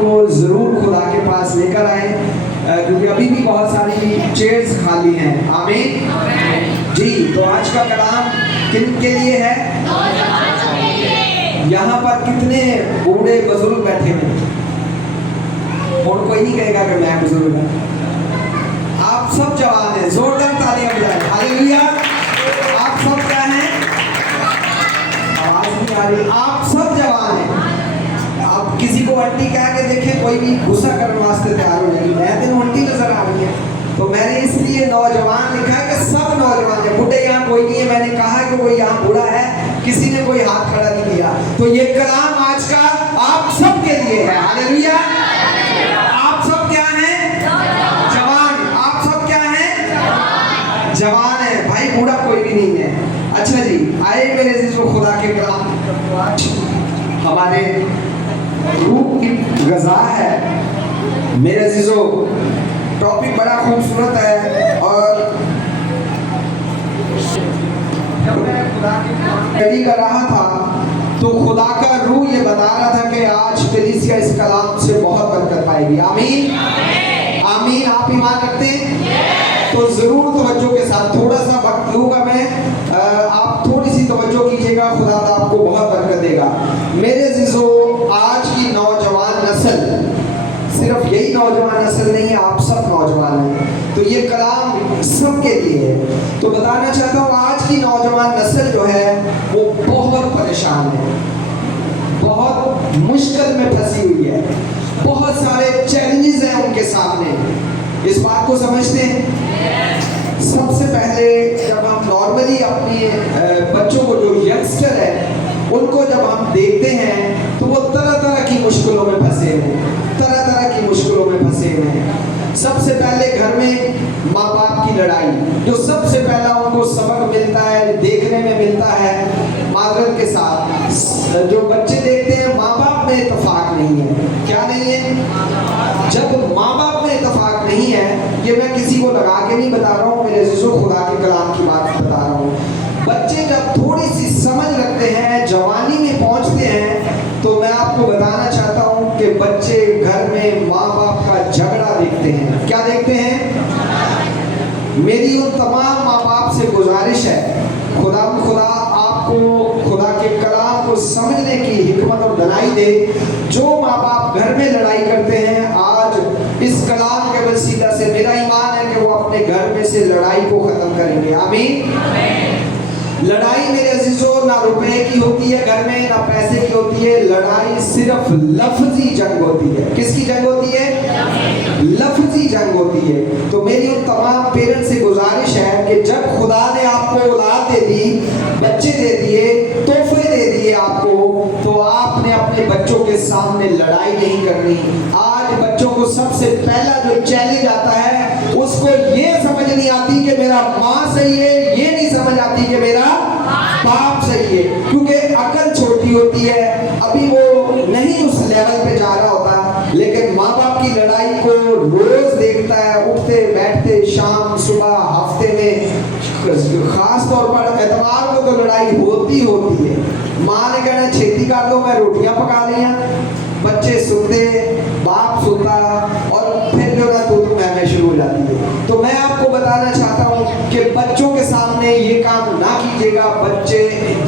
उनको जरूर खुदा के पास लेकर आए, क्योंकि अभी भी बहुत सारी चेयर्स खाली हैं। आमीन जी। तो आज का कलाम किन के लिए है? यहाँ पर कितने बूढ़े बुजुर्ग बैठे हुए हैं? और कोई नहीं कहेगा कि मैं बुजुर्ग हूँ। आप सब जवान हैं, जोरदार तालियां बजाएं। हालेलुया। आप सब क्या हैं? आवाज नहीं आ रही। आप सब जवान हैं। आप किसी को आंटी कह के देखें, कोई भी गुस्सा करने वास्ते तैयार हो जाएगी। मैं दिन आंटी नजर आ रही है, तो मैंने इसलिए नौजवान लिखा है कि सब नौजवान है। बुढ़े यहाँ कोई नहीं है। मैंने कहा है कि कोई यहाँ बूढ़ा है, किसी ने कोई हाथ खड़ा नहीं किया। तो ये कलाम आज का आप सब के लिए है। हालेलुया। आप सब क्या हैं? जवान। आप सब क्या हैं? जवान है भाई, बूढ़ा कोई भी नहीं है। अच्छा जी, आए मेरे अजीजों, खुदा के कलाम हमारे रूह की गज़ा है। मेरे अजीजों, टॉपिक बड़ा खूबसूरत है, और जब मैं खुदा की स्टडी कर रहा था तो खुदा का रूह ये बता रहा था कि आज कलीसिया इस कलाम से बहुत बरकत पाएगी। आमीन आमीन। आप ईमान रखते हैं? तो जरूर तवज्जो के साथ, थोड़ा सा वक्त लूंगा मैं, आप थोड़ी सी तवज्जो कीजिएगा, खुदा आपको बहुत बरकत देगा। मेरे अजीजों, आज की नौजवान नस्ल, सिर्फ यही नौजवान नस्ल नहीं है, आप सब नौजवान हैं, तो ये कलाम सबके लिए है। तो बताना चाहता हूँ, आज की नौजवान नस्ल जो है वो बहुत परेशान है, बहुत मुश्किल में फंसी हुई है, बहुत सारे चैलेंजेस हैं उनके सामने। इस बात को समझते हैं? सबसे पहले जब हम नॉर्मली अपनी बच्चों को, जो यंगस्टर है, उनको जब हम देखते हैं तो वो तरह तरह की मुश्किलों में फंसे हुए हैं, तरह तरह की मुश्किलों में फंसे हुए हैं। सबसे पहले घर में माँ बाप की लड़ाई, जो सबसे पहला उनको सबक मिलता है, देखने में मिलता है, मादरत के साथ जो बच्चे देखते हैं, माँ बाप में इत्तेफाक नहीं है। क्या नहीं है? जब माँ बाप में इत्तेफाक नहीं है, ये मैं किसी को लगा के नहीं बता रहा हूँ, मेरे अजीजों, खुदा के कलाम की बात बता रहा हूँ। बच्चे जब थोड़ी सी समझ रखते हैं, जवानी में पहुंचते हैं, तो मैं आपको बताना चाहता हूं कि बच्चे घर में माँ बाप का झगड़ा देखते हैं। क्या देखते हैं? मेरी उन तमाम माँ बाप से गुजारिश है, खुदा आपको खुदा के कलाम को समझने की हिकमत और दनाई दे। जो माँ बाप घर में लड़ाई करते हैं, आज इस कलाम के वसीला से मेरा ईमान है कि वो अपने घर में से लड़ाई को खत्म करेंगे। आमीन। लड़ाई मेरे अजीजों ना रुपए की होती है घर में, ना पैसे की होती है। लड़ाई सिर्फ लफ्जी जंग होती है। किसकी जंग होती है? लफ्जी जंग होती है। तो मेरी उन तमाम पेरेंट्स से गुजारिश है कि जब खुदा ने आपको औलाद दे दी, बच्चे दे दिए, तोहफे दे दिए आपको, तो आपने अपने बच्चों के सामने लड़ाई नहीं करनी। आज बच्चों को सबसे पहला जो चैलेंज आता है, उसको ये समझ नहीं आती कि मेरा माँ सही है, ये नहीं समझ आती कि मेरा बाप सही है, क्योंकि अकल छोटी होती है, अभी वो नहीं उस लेवल पे जा रहा होता। लेकिन माँ बाप की लड़ाई को रोज देखता है, उठते बैठते, शाम सुबह, हफ्ते में, खास तौर पर एतवार को तो लड़ाई होती है। माँ ने कहना छेती कर दो, मैं रोटियां पका लिया, बच्चे सुनते, बाप सुनता, और फिर जो ना तू मैं शुरू हो जाती है। तो मैं आपको बताना चाहता हूँ कि बच्चों के सामने ये काम ना कीजिएगा। बच्चे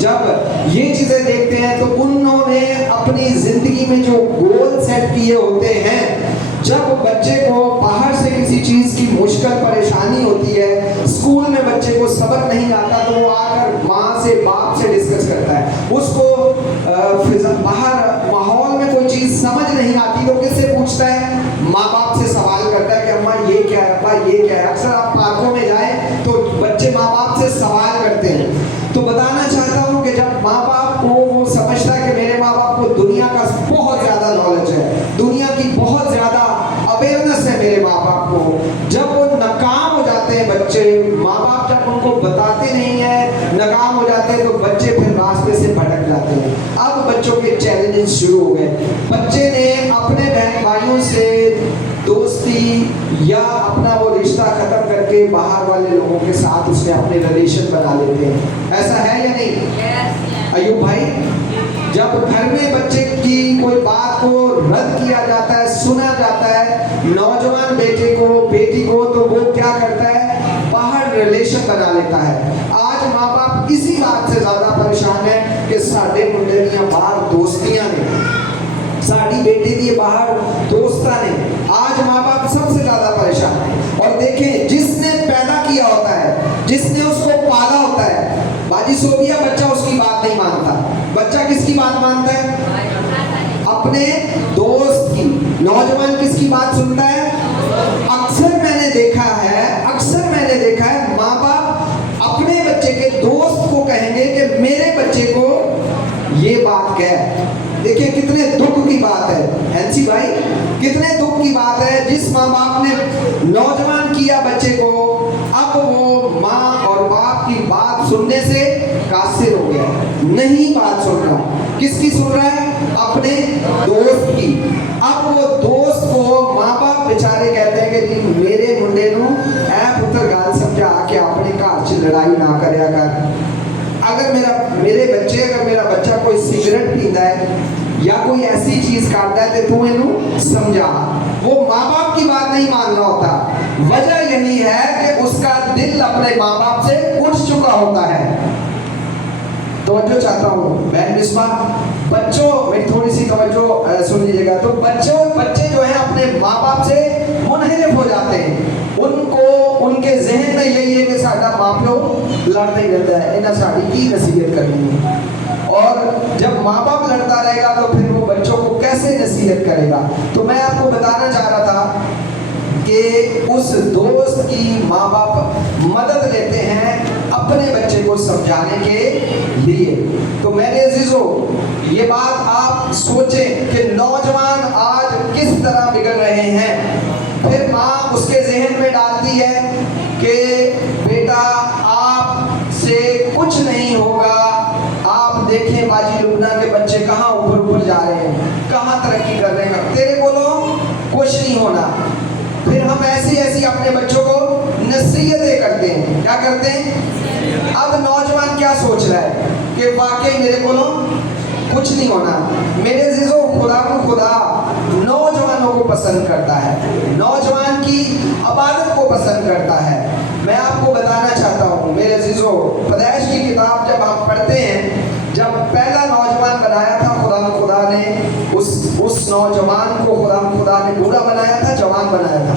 जब ये चीजें देखते हैं तो उन्होंने अपनी जिंदगी में जो गोल सेट किए होते हैं, जब बच्चे को बाहर से किसी चीज की मुश्किल परेशानी होती है, स्कूल में बच्चे को सबक नहीं आता, तो वो आकर माँ से, बाप से डिस्कस करता है। उसको बाहर माहौल में कोई चीज समझ नहीं आती तो किससे पूछता है? माँ बाप से सवाल करता है कि अम्मा ये क्या है, अब्बा ये क्या है। अक्सर आप पार्कों में जाए तो बच्चे माँ बाप से सवाल करते हैं। तो बताना चाहता हूँ कि जब माँ बाप को वो समझता है कि मेरे माँ बाप को दुनिया का बहुत ज्यादा नॉलेज है, दुनिया की बहुत ज्यादा अवेयरनेस है मेरे माँ बाप को, जब वो नाकाम हो जाते हैं बच्चे, माँ बाप जब उनको बताते नहीं है, नाकाम हो जाते हैं, तो बच्चे फिर रास्ते से भटक जाते हैं। अब बच्चों के चैलेंजेस शुरू हो गए। बच्चे ने अपने बहन भाइयों से दोस्ती या अपना वो रिश्ता खत्म करके बाहर वाले लोगों के साथ उसने अपने रिलेशन बना लेते हैं। ऐसा है या नहीं? अयूब भाई, जब घर में बच्चे की कोई बात को रद्द किया जाता है, सुना जाता है, नौजवान बेटे को बेटी को, तो वो क्या करता है, बाहर रिलेशन बना लेता है। आज माँ बाप इसी बात से ज्यादा परेशान है कि साढ़े मुंडे दियां बाहर दोस्तियां ने, साड़ी बेटी दी बाहर दोस्ता ने। आज माँ बाप सबसे ज्यादा परेशान है। और देखें, जिसने पैदा किया होता है, जिसने उसको पाला होता है, बाजी सोबिया, बच्चा उसकी बात नहीं मानता। बच्चा किसकी बात मानता है? अपने दोस्त की। नौजवान किसकी बात सुनता है? अक्सर मैंने देखा है माँ बाप अपने बच्चे के दोस्त को कहेंगे कि मेरे बच्चे को ये बात कह। देखिए कितने दुख की बात है एनसी भाई, कितने दुख की बात है। जिस माँ बाप ने नौजवान किया बच्चे को, अब वो माँ और बाप की बात सुनने से कासिर हो गया, नहीं बात सुन रहा। किसकी सुन रहा है? अपने दोस्त की। अब वो दोस्त को माँ बाप बेचारे कहते हैं कि जी मेरे मुंडे नू ऐ पुत्र गाल समझा के अपने घर च लड़ाई ना करया कर। अगर मेरा बच्चा कोई सिगरेट पीता है या कोई ऐसी चीज करता है तो तू इन्हें समझा। वो माँ बाप की बात नहीं मान रहा होता। वजह यही है कि उसका दिल अपने माँ बाप से उठ चुका होता है। तवज्जो चाहता हूँ बहन बिस्मा, बच्चों में थोड़ी सी तवज्जो सुन लीजिएगा। तो बच्चे जो है अपने माँ बाप से मुनहरिफ हो जाते हैं। उनको उनके जहन में यही है कि साडा माँ प्यो लड़ता ही रहता है, इन्हें साड़ी की नसीहत करनी है। और जब माँ बाप लड़ता रहेगा तो फिर वो बच्चों को कैसे नसीहत करेगा? तो मैं आपको बताना चाह रहा था कि उस दोस्त की माँ बाप मदद लेते हैं अपने बच्चे को समझाने के लिए। तो मेरे अजीजों, ये बात आप सोचें कि नौजवान आज किस तरह बिगड़ रहे हैं। फिर माँ उसके जहन में डालती है कि बेटा आपसे कुछ नहीं होगा। आप देखें बाजी लुबना के बच्चे कहाँ ऊपर जा रहे हैं, कहाँ तरक्की कर रहे हैं, तेरे बोलो कुछ नहीं होना। फिर हम ऐसी अपने बच्चों को नसीहतें करते हैं। क्या करते हैं? अब नौजवान क्या सोच रहा है कि वाकई मेरे को कुछ नहीं होना। मेरे अजीजों, खुदा नौजवानों को पसंद करता है, नौजवान की इबादत को पसंद करता है। मैं आपको बताना चाहता हूँ मेरे अजीजों, पैदाइश की किताब जब आप पढ़ते हैं, जब पहला नौजवान बनाया था खुदा ने उस नौजवान को खुदा ने बूढ़ा बनाया था, जवान बनाया था?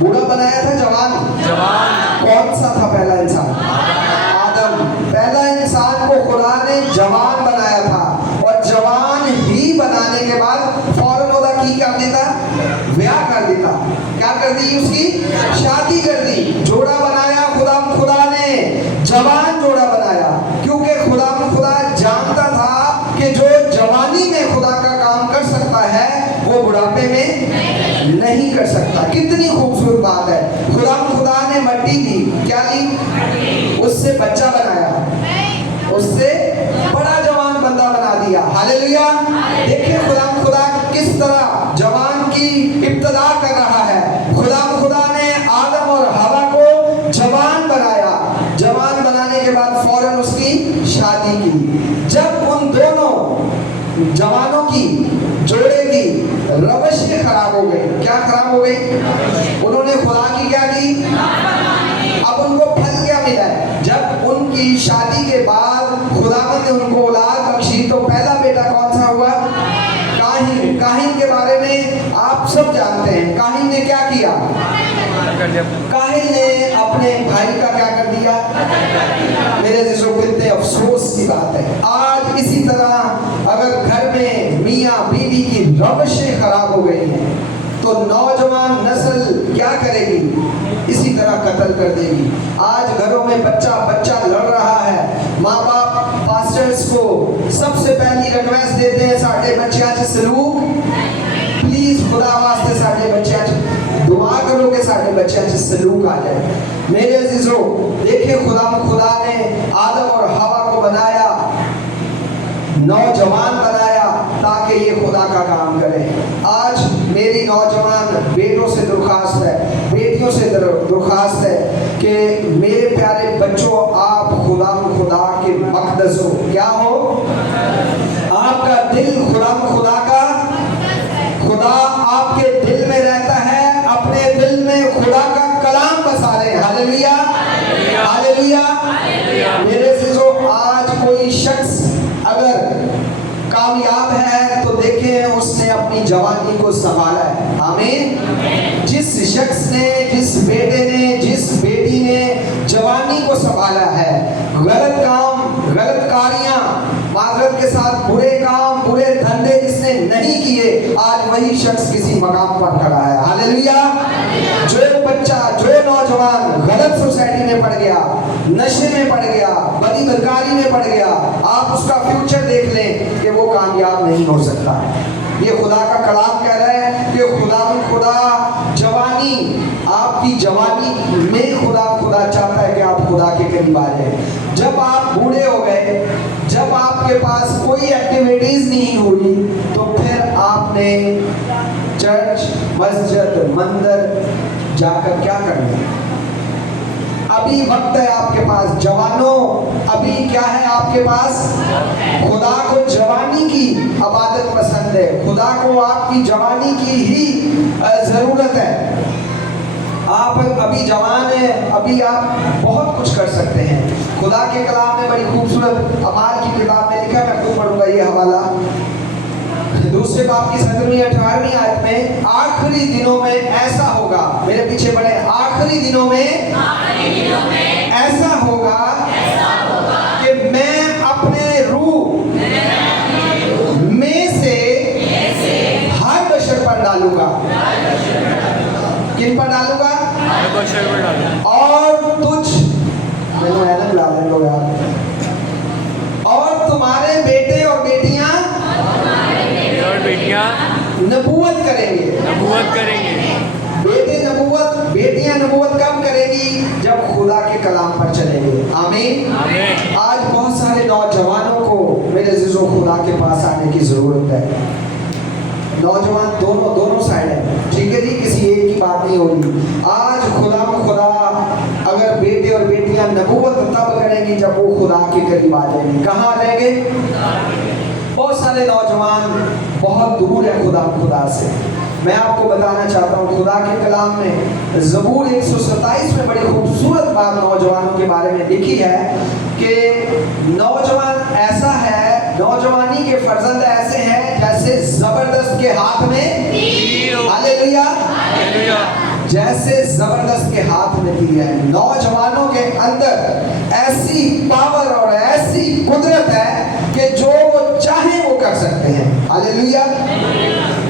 बूढ़ा बनाया था, जवान? कौन सा था पहला इंसान? आदम। पहला इंसान को खुदा ने जवान बनाया था, और जवान ही बनाने के बाद फौरन ओदा की कर देता, ब्याह कर देता। क्या कर दी? उसकी शादी कर दी। जोड़ा बनाया खुदा ने, जवान जोड़ा बनाया, क्योंकि खुदा जानता था कि जो जवानी में खुदा का काम कर सकता है वो बुढ़ापे में नहीं कर सकता। कितनी खूबसूरत बात है। खुदा ने मट्टी ली, क्या ली? उससे बच्चा बनाया, उससे बड़ा जवान बंदा बना दिया। हालेलुया। देखिए खुदा किस तरह जवान की इब्तिदा कर रहा है। खुदा ने आदम और हवा को जवान बनाया। जवान बनाने के बाद फौरन उसकी शादी की। जब उन दोनों जवानों की, जोड़े की रवशें खराब हो गई। क्या खराब हो गई? उन्होंने खुदा की क्या की? अब उनको फल क्या मिला? जब उनकी शादी के बाद खुदावंद ने उनको औलाद बख्शी, तो पहला बेटा कौन सा हुआ? काहिन के बारे में आप सब जानते हैं। काहिन ने क्या किया? काहिन ने अपने भाई का क्या कर दिया? मेरे अजीजों, कितने अफसोस की बात है। आज इसी तरह अगर घर में मियाँ बीवी की रवशें खराब हो गई हैं तो नौजवान नस्ल क्या करेगी? इसी तरह कत्ल कर देगी। आज घरों में बच्चा लड़ रहा है। माँ बाप पास्टर्स को सबसे पहली रिक्वेस्ट देते हैं, साढ़े बच्चों से सलूक प्लीज खुदा वास्ते साढ़े बच्चों दुआ करो कि साढ़े बच्चों से सलूक आ जाए। मेरे अजीजों, देखिए खुदा ने आदम और हवा को बनाया, नौजवान बनाया ताकि ये खुदा का काम करें। आज मेरी नौजवान बेटों से दरख्वास्त है, बेटियों से दरख्वास्त है कि मेरे प्यारे बच्चों, आप खुदा खुदा के मक़दस हो। क्या हो? आपका दिल खुदा का, खुदा आपके दिल में रहता है। अपने दिल में खुदा का कलाम बसा रहे हैं। Hallelujah, hallelujah. मेरे से जो आज कोई शख्स अगर कामयाब है तो देखें उसने अपनी जवानी को संभाला है। आमीन। जिस शख्स ने, जिस बेटे ने, जिस बेटी ने जवानी को संभाला है, गलत काम, गलत कारियां, माजरत के साथ बुरे काम, बुरे धंधे जिसने नहीं किए, आज वही शख्स किसी मकाम पर खड़ा है। हालेलुया। जो बच्चा, जो नौजवान गलत सोसाइटी में पड़ गया, नशे में पड़ गया, बदी बदकारी में पड़ गया, आप उसका फ्यूचर देख लें कि वो कामयाब नहीं हो सकता। ये खुदा का कलाम कह रहा है कि खुदा जवानी, आपकी जवानी में खुदा चाहता है कि आप खुदा के करीब आ जाए। जब आप बूढ़े हो गए, जब आपके पास कोई एक्टिविटीज नहीं हुई, तो फिर आपने चर्च, मस्जिद, मंदिर जाकर क्या करना? अभी वक्त है आपके पास जवानों, अभी क्या है आपके पास? खुदा को जवानी की इबादत पसंद है। खुदा को आपकी जवानी की ही जरूरत है। आप अभी जवान हैं, अभी आप बहुत कुछ कर सकते हैं। खुदा के कलाम में बड़ी खूबसूरत अमाल की किताब में लिखा है, मैं आपको पढ़ूंगा ये हवाला। दूसरे बाब की 17वीं 18वीं आयत में, आखिरी दिनों में ऐसा होगा, मेरे पीछे पढ़े, आखिरी दिनों में ऐसा होगा कि मैं अपने रूह में से हर बशर पर डालूंगा। किन पर डालूंगा? और मैंने ऐनक ला लें लोग यार, और तुम्हारे बेटे और बेटियां नबूवत करेंगे। बेटे नबूवत, बेटियां नबूवत कब करेगी? जब खुदा के कलाम पर चलेंगे। आमीन। आज बहुत सारे नौजवानों को मेरे अज़ीज़ों खुदा के पास आने की जरूरत है। नौजवान दोनों साइड है, ठीक है जी, किसी एक की बात नहीं हो रही। आज खुदा अगर बेटे और बेटियां नबूवत तब करेंगी जब वो खुदा के करीब आ जाएंगे। कहाँ आ जाएंगे? बहुत सारे नौजवान बहुत दूर है खुदा से। मैं आपको बताना चाहता हूँ, खुदा के कलाम में ज़बूर 127 में बड़ी खूबसूरत बात नौजवानों के बारे में लिखी है कि नौजवान ऐसा है, नौजवानी के फर्जंद ऐसे हैं जैसे जबरदस्त के हाथ में, हालेलुया, जैसे जबरदस्त के हाथ में तीर है। नौजवानों के अंदर ऐसी पावर और ऐसी कुदरत है कि जो वो चाहे वो कर सकते हैं। हालेलुया।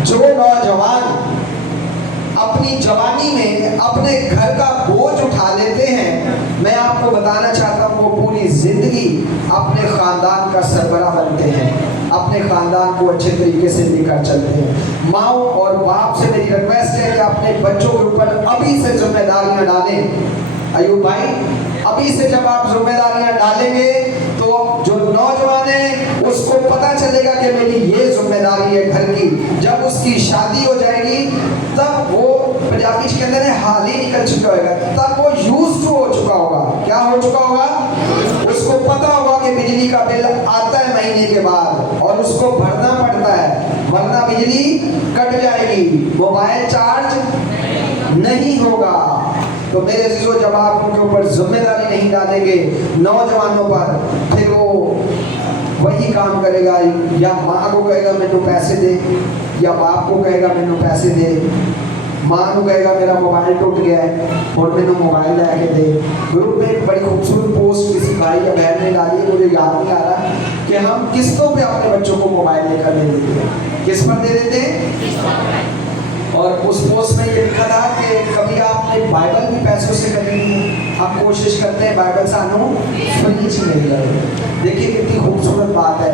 जो नौजवान अपनी जवानी में अपने घर का बोझ उठा लेते हैं, मैं आपको बताना चाहता हूँ, वो पूरी जिंदगी अपने खानदान का सरबरा बनते हैं, अपने खानदान को अच्छे तरीके से लेकर चलते हैं। माओ और बाप से मेरी रिक्वेस्ट है कि अपने बच्चों के ऊपर अभी से जिम्मेदारियां डालें। अयूब भाई, अभी से जब आप जिम्मेदारियां डालेंगे तो जो नौजवान है उसको पता चलेगा कि मेरी ये जिम्मेदारी है घर की। जब उसकी शादी हो जाएगी तब वो, पंजाबी के अंदर हाल ही निकल चुका होगा, तब वो यूज्ड टू हो चुका होगा। क्या हो चुका होगा? उसको पता होगा कि बिजली का बिल आता है महीने के बाद और उसको भरना पड़ता है, वरना बिजली कट जाएगी, मोबाइल चार्ज नहीं होगा। तो मेरे अज़ीज़ों, जब आप उनके ऊपर जिम्मेदारी नहीं डालेंगे नौजवानों पर, फिर वो वही काम करेगा, या माँ को कहेगा मैनू पैसे दे, या बाप को कहेगा मैनू पैसे दे, माँ को कहेगा मेरा मोबाइल टूट गया है और मैनू मोबाइल लेके दे। ग्रुप में एक बड़ी खूबसूरत पोस्ट किसी भाई या बहन ने डाली, मुझे याद नहीं आ रहा, कि हम किस्तों पे अपने बच्चों को मोबाइल लेकर दे देते हैं। किस पर दे देते हैं? और उस पोस्ट में ये लिखा था कि कभी आपने बाइबल भी पैसों से खरीदी? हम कोशिश करते हैं बाइबल सानू फ्री च मिल जाए। देखिए कितनी खूबसूरत बात है,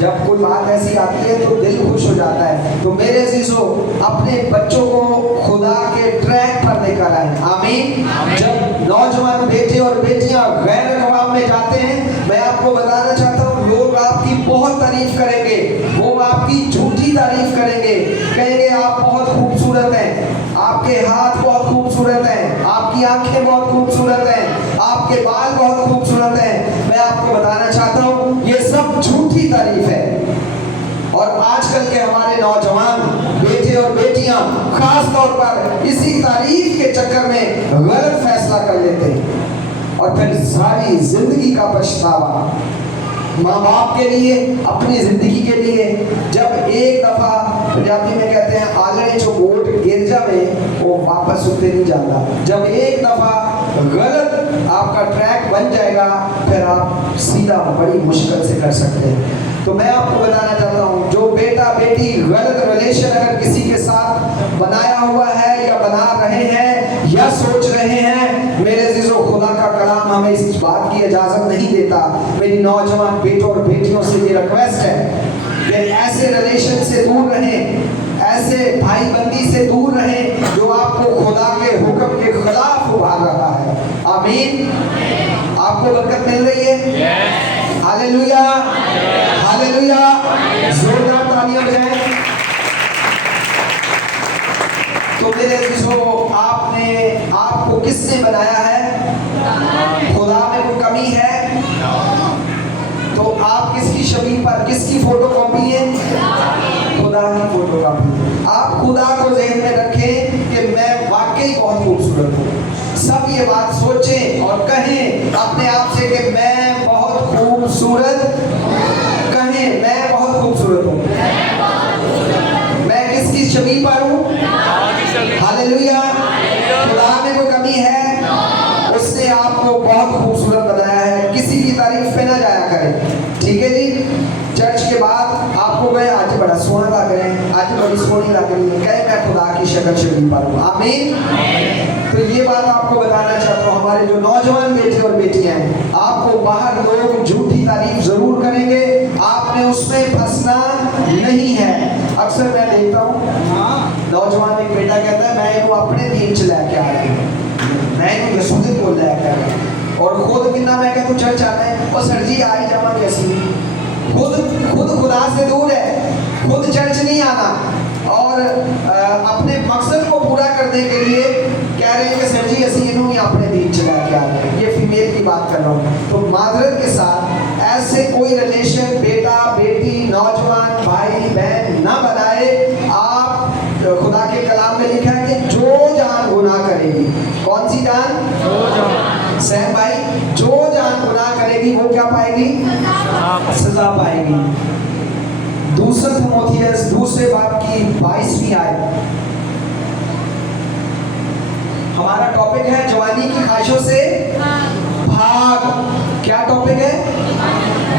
जब कोई बात ऐसी आती है तो दिल खुश हो जाता है। तो मेरे अज़ीज़ों, अपने बच्चों को खुदा के ट्रैक पर लेकर आए। आमीन। जब नौजवान बेटे और बेटियां गैर अक़वाम में जाते हैं, मैं आपको बताना चाहता हूँ, लोग आपकी बहुत तारीफ करेंगे, वो आपकी झूठी तारीफ करेंगे, कहेंगे आप बहुत खूबसूरत हैं, आपके हाथ बहुत खूबसूरत हैं, आपकी आंखें बहुत खूबसूरत हैं, आपके बाल बहुत खूबसूरत हैं। मैं बताना चाहता हूँ, ये सब झूठी तारीफ है। और आजकल के हमारे नौजवान बेटे और बेटियां खास तौर पर इसी तारीफ के चक्कर में गलत फैसला कर लेते हैं और फिर सारी जिंदगी का पछतावा माँ बाप के लिए, अपनी जिंदगी के लिए। जब एक दफा पंजाबी में कहते हैं आलने जो बोट गिर जावे वो वापस उठते नहीं जाता। जब एक दफा गलत आपका ट्रैक बन जाएगा फिर आप सीधा बड़ी मुश्किल से कर सकते हैं। तो मैं आपको बताना चाहता हूँ, जो बेटा बेटी गलत रिलेशन अगर किसी के साथ बनाया हुआ है या बना रहे हैं या सोच रहे हैं, मेरे अजीजों, खुदा का कलाम हमें इस बात की इजाजत नहीं देता। मेरी नौजवान बेटों और बेटियों से ये रिक्वेस्ट है कि ऐसे रिलेशन से दूर रहें, ऐसे भाई बंदी से दूर रहें जो आपको खुदा के हुक्म के खिलाफ उभार रहा है। आमीन। आपको बरकत मिल रही है? हालेलुया, हालेलुया, जोरदार तालियां बजाएं। तो मेरे अजीजों, आपको किसने बनाया है? खुदा में कोई कमी है? तो आप किसकी छवि पर, किसकी फोटो कॉपी है? खुदा की फोटो कॉपी। आप खुदा को ज़हन में रखें कि मैं वाकई बहुत खूबसूरत हूँ। सब ये बात सोचें और कहें अपने आप से कि मैं बहुत खूबसूरत। कहें मैं बहुत खूबसूरत हूँ। मैं किसकी छवि पर हूँ? हालेलुया। खुदा में कोई कमी है? उसने आपको बहुत खूबसूरत बनाया है। किसी की तारीफ पे ना जाया करें, ठीक है जी? चर्च के बाद आपको गए आज बड़ा सोना लग रहे हैं, आज बड़ी सोनी लग रही है, कहे मैं खुदा की शक्ल छवि पर हूँ। आमीन। तो ये बात आपको बताना चाहता हूँ, हमारे जो नौजवान बेटे और बेटियां हैं, आपको बाहर लोग झूठी तारीफ जरूर करेंगे, आपने उसमें फंसना नहीं है। अक्सर मैं देखता हूँ नौजवान एक बेटा कहता है मैं इनको अपने दीन च लैके आ रही हूँ, मैं इनको यसूदी को लैके आ रही हूँ, और खुद कितना मैं कहता हूँ चर्च आना है और सर जी आई जावांगे असी। खुद खुदा से दूर है, खुद चर्च नहीं आना, और अपने मकसद को पूरा करने के लिए कह रहे हैं कि सर जी असी इन्हों ही अपने दीन चला के आ रहे हैं। ये फीमेल की बात कर रहा हूँ। तो माजरत के साथ ऐसे कोई रिलेशन बेटा बेटी नौजवान भाई बहन ना बनाए। आप खुदा के कलाम में लिखा है कि जो जान गुनाह करेगी, कौन सी जान? सहम भाई, जो जान गुनाह करेगी वो क्या पाएगी? सजा पाएगी। दूसरा थिमोथियस दूसरे बाब की 22वीं आयत। हमारा टॉपिक है जवानी की ख्वाहिशों से भाग। क्या टॉपिक है?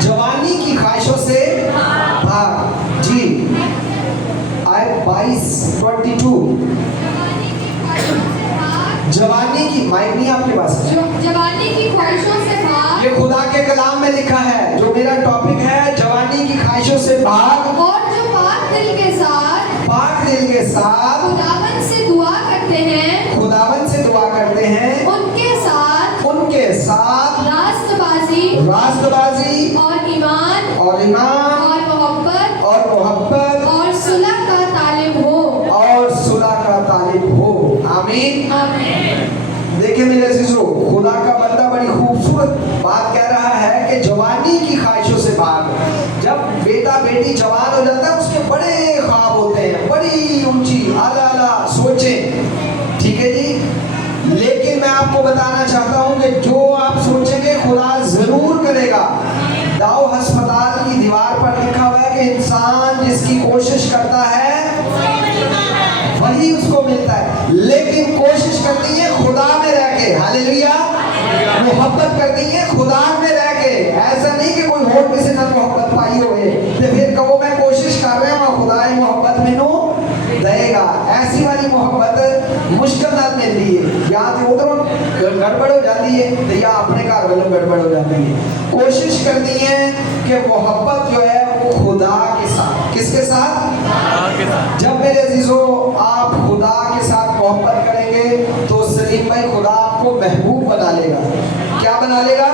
जवानी की ख्वाहिशों से भाग। जी, आयत 22। जवानी की, माइक नहीं आपके पास? जवानी की ख्वाहिशों से भाग। ये खुदा के कलाम में लिखा है। जो मेरा टॉपिक है जवानी की ख्वाहिशों से भाग, और जो पाक दिल के साथ खुदावन से दुआ करते हैं, उनके साथ रास्तबाजी और ईमान और मोहब्बत और सुलह का तालिब हो। आमीन। देखिए मेरे अजीजों, खुदा का बंदा बड़ी खूबसूरत बात कह रहा है कि जवानी की ख्वाहिशों से भाग। जब बेटा बेटी जवान हो जाता है उसके बड़े ख्वाब होते हैं, बड़ी ऊंची आला सोचें, ठीक है जी। लेकिन मैं आपको बताना चाहता हूं कि जो आप सोचेंगे खुदा जरूर करेगा। दाऊ अस्पताल की दीवार पर लिखा हुआ है कि इंसान जिसकी कोशिश करता है वही उसको मिलता है, लेकिन कोशिश करनी है खुदा में रह के। हालेलुया। मोहब्बत करनी है खुदा में रह के। ऐसा नहीं कि कोई और किसी ने मोहब्बत पाई हो तो फिर कहो मैं कोशिश कर रहा हूँ खुदा मोहब्बत मैनू देगा। ऐसी वाली मोहब्बत मुश्किल नाल मिलती है, या तो उधरों गड़बड़ हो जाती है तो या अपने घर वालों गड़बड़ हो जाती है। कोशिश करनी है कि मोहब्बत जो है वो खुदा के साथ। किसके साथ? जब मेरे अजीजों आप खुदा के साथ मोहब्बत करेंगे तो सलीम भाई खुदा आपको महबूब बना लेगा। क्या बना लेगा?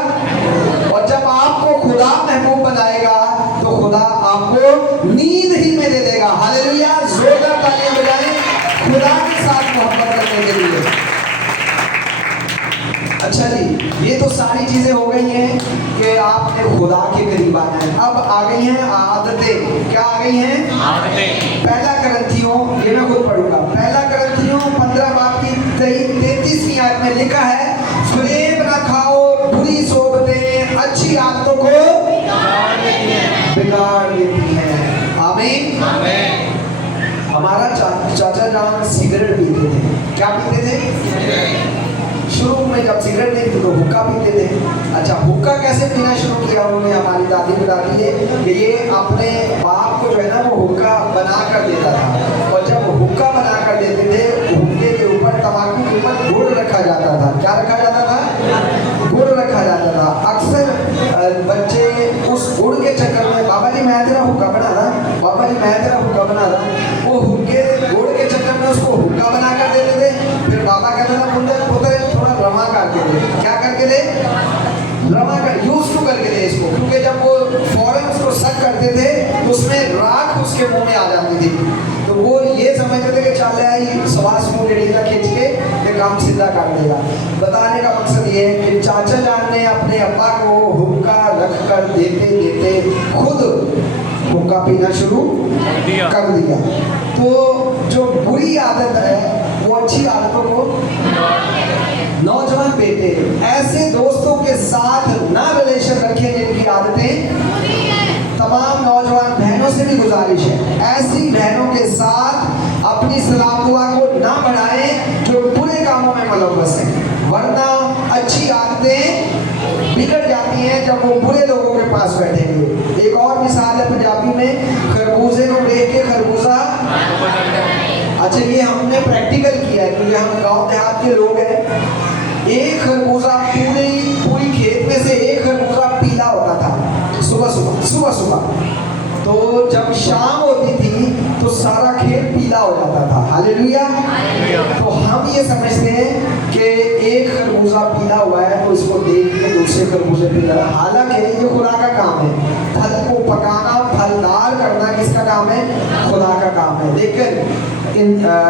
और जब आपको खुदा महबूब बनाएगा तो खुदा आपको नींद ही में दे देगा। हालेलुया। जोरदार तालियां बजाएं खुदा के साथ मोहब्बत करने के लिए। अच्छा जी, जी, ये तो सारी चीजें हो गई हैं कि आपने खुदा के करीब आना है। अब आ गई हैं आदतें। क्या आ गई हैं? आदतें। पहला करंथियों, ये मैं खुद पढ़ूंगा, पहला करंथियों 15 बाब की 33वीं आयत में लिखा है, फरेब न खाओ, बुरी सोबतें अच्छी आदतों को बिगाड़ देती हैं। आमीन। आमीन। हमारा चाचा जान सिगरेट पीते थे। क्या पीते थे? शुरू में जब सिगरेट नहीं थी तो हुक्का पीते थे। अच्छा, हुक्का कैसे पीना शुरू किया उन्होंने? हमारी दादी बताती है कि ये अपने बाप को जो है ना वो हुक्का बना कर देता था, और जब हुक्का बना कर देते थे, हुक्के के ऊपर, तंबाकू के ऊपर गुड़ रखा जाता था। क्या रखा जाता था? गुड़ रखा जाता था। अक्सर बच्चे उस गुड़ के चक्कर में, बाबा जी मैं तेरा हुक्का बना रहा, बाबा जी मैं तेरा हुक्का बना रहा, वो हुक्के गुड़ के चक्कर में उसको हुक्का बना कर देते थे। फिर बाबा कहता था पुत्र थोड़ा रमा करके दे। क्या करके दे? रमा कर, यूज टू करके दे इसको, क्योंकि जब वो फौरन उसको सक करते थे तो उसमें राख उसके मुंह में आ जाती थी, तो वो ये समझते थे कि चल आई श्वास मुंह जड़ीला खींच के ये काम सीधा कर देगा। बताने का मकसद ये है कि चाचा जान ने अपने अब्बा को हुक्का रख कर देते देते खुद हुक्का पीना शुरू कर दिया। तो जो बुरी आदत है वो अच्छी आदतों को, नौजवान बेटे ऐसे दोस्तों के साथ ना रिलेशन रखें जिनकी आदतें, तमाम नौजवान बहनों से भी गुजारिश है, ऐसी बहनों के साथ अपनी सलाम दुआ को ना बढ़ाएं जो बुरे कामों में मुलव्वस हैं, वरना अच्छी आदतें बिगड़ जाती हैं जब वो बुरे लोगों के पास बैठेंगे। एक और मिसाल है पंजाबी में, खरबूजे को देख के खरबूजा। अच्छा, ये हमने प्रैक्टिकल किया है क्योंकि हम गांव देहात के लोग हैं। एक खरबूजा पूरी खेत में से एक खरबूजा पीला होता था सुबह सुबह, तो जब शाम होती थी तो सारा खेत पीला हो जाता था। हालेलुया। तो हम ये समझते हैं कि एक खरबूजा पीला हुआ है तो इसको देख के दूसरे खरबूजे पीला है, हालांकि ये खुदा का काम है। फल को पकाना, फलदार करना किसका काम है? खुदा का काम है। लेकिन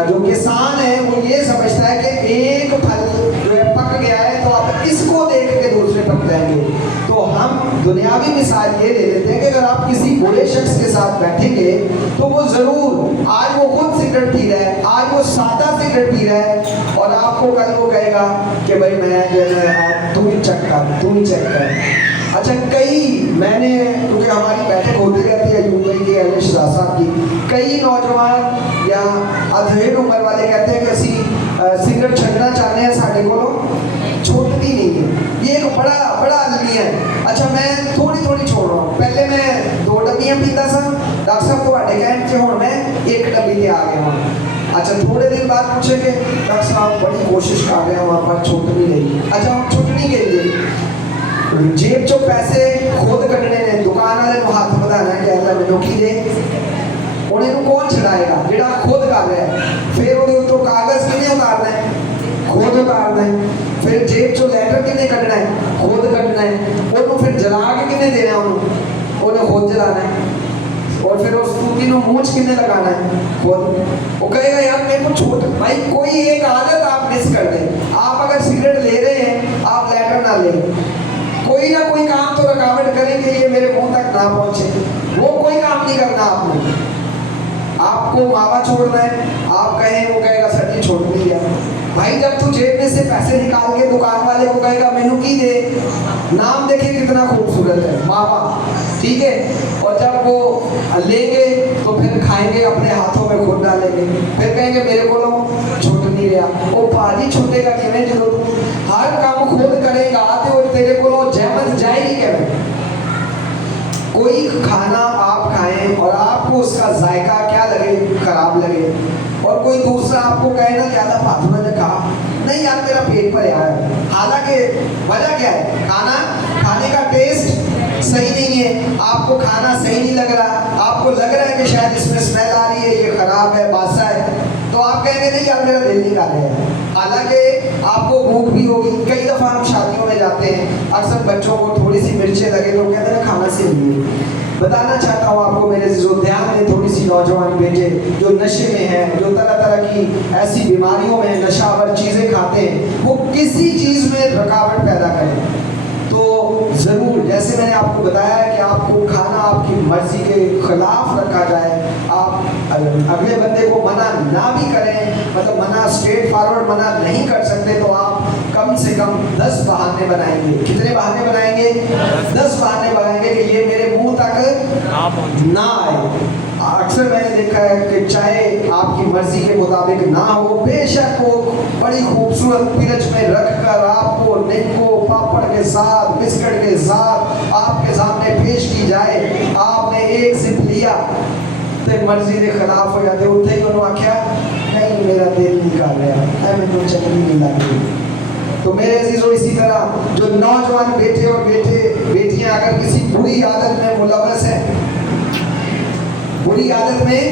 जो किसान है वो ये समझता है कि एक फल जो है पक गया है तो अब इसको देख के दूसरे पक जाएंगे। तो हम दुनियावी मिसाल ये ले लेते हैं कि अगर आप किसी बुरे शख्स के साथ बैठेंगे तो वो जरूर, आज वो खुद सिगरेट पी रहा है, आज वो सादा सिगरेट पी रहा है, और आपको कल वो कहेगा कि भाई मैं जो है तू ही चेक कर। अच्छा, मैंने, क्योंकि हमारी बैठक होती रहती है यूपी के अली शाह साहब की, कई नौजवान या अधेड़ उम्र वाले कहते हैं कि असी सिगरेट छड़ना चाहते हैं, साढ़े को छूटती नहीं है। ये एक बड़ा आदमी है। अच्छा, मैं थोड़ी छोड़ रहा हूँ, पहले मैं 2 डब्बियाँ पीता था, डॉक्टर साहब तो कहते थे हूँ मैं 1 डब्बी से आ गया हूँ। अच्छा, थोड़े दिन बाद पूछेंगे डॉक्टर साहब बड़ी कोशिश कर रहे हैं वहाँ पर छूट नहीं रही। अच्छा, हम छुटनी के लिए जेब चो पैसे खुद कटने ने, दुकान वाले को हाथ बताना कि अल्लाह मैनू की दे, उन्हें कौन छड़ाएगा जेड़ा खुद कर रहा है। फिर वो तो कागज किने उतारना है? खुद उतारना है। फिर जेब चो लेटर किने कटना है? खुद कटना है। उन्होंने फिर जला के किने देना, उन्हें खुद जलाना है। और फिर उस तूती को मूंछ किने लगाना है? खुद। वो कहेगा यार मेरे को छूट, भाई कोई एक आदत आप मिस कर दें। आप अगर सिगरेट ले रहे हैं, आप लेटर ना लें, कोई ना कोई काम तो रुकावट करेंगे ये मेरे मुंह तक ना पहुंचे, वो कोई काम नहीं करना आपने। आपको मावा छोड़ना है, आप कहें, वो कहेगा सर जी छोड़ दिया। भाई जब तू जेब में से पैसे निकाल के दुकान वाले को कहेगा मेनू की दे, नाम देखे कितना खूबसूरत है, मावा, ठीक है, और जब वो लेंगे तो फिर खाएंगे, अपने हाथों में खुद डालेंगे, फिर कहेंगे मेरे को छूट नहीं रहा। वो पाजी छूटेगा किमें जो तू हर काम खुद करेगा तो तेरे को जहमत जाएगी कैसे? कोई खाना आप खाएं और आपको उसका जायका क्या लगे, खराब लगे, और कोई दूसरा आपको कहे ना ज़्यादा फालतू ने कहा नहीं यार मेरा पेट पर आया है, हालांकि वजह क्या है? खाने का टेस्ट सही नहीं है, आपको खाना सही नहीं लग रहा, आपको लग रहा है कि शायद इसमें स्मेल आ रही है, ये खराब है, बासा है, तो आप कहेंगे नहीं यार मेरा दिल नहीं कर रहा है। हालांकि आपको भूख भी होगी। कई दफ़ा हम शादियों में जाते हैं, अक्सर बच्चों को थोड़ी सी मिर्चें लगे तो कहते हैं खाना से लिए, बताना चाहता हूँ आपको मेरे जो ध्यान दें, थोड़ी सी नौजवान बेटे जो नशे में हैं, जो तरह तरह की ऐसी बीमारियों में नशावर चीज़ें खाते हैं, वो किसी चीज़ में रुकावट पैदा करें तो ज़रूर, जैसे मैंने आपको बताया है कि आपको खाना आपकी मर्जी के खिलाफ रखा जाए, आप अगले बंदे को मना ना भी करें, मतलब मना स्ट्रेट फॉरवर्ड मना नहीं कर सकते, तो आप कम से कम 10 बहाने बनाएंगे। कितने बहाने बनाएंगे? 10 बहाने बनाएंगे कि ये मेरे मुंह तक ना आए। अक्सर मैंने देखा है कि चाहे आपकी मर्जी के मुताबिक ना हो, बेशक वो बड़ी खूबसूरत पिरच में रखकर आपको नींबू पापड़ के साथ, बिस्किट के साथ आपके सामने पेश की जाए, आपने एक सिप लिया तो मर्जी के खिलाफ हो जाते, उठे ही उन्होंने आख्या नहीं मेरा दिल नहीं कर रहा है, मैं तो चंगी नहीं लगी। तो मेरे अजीजों, इसी तरह जो नौजवान बेटे और बेटियां अगर किसी बुरी आदत में मुलव्वस हैं, बुरी आदत में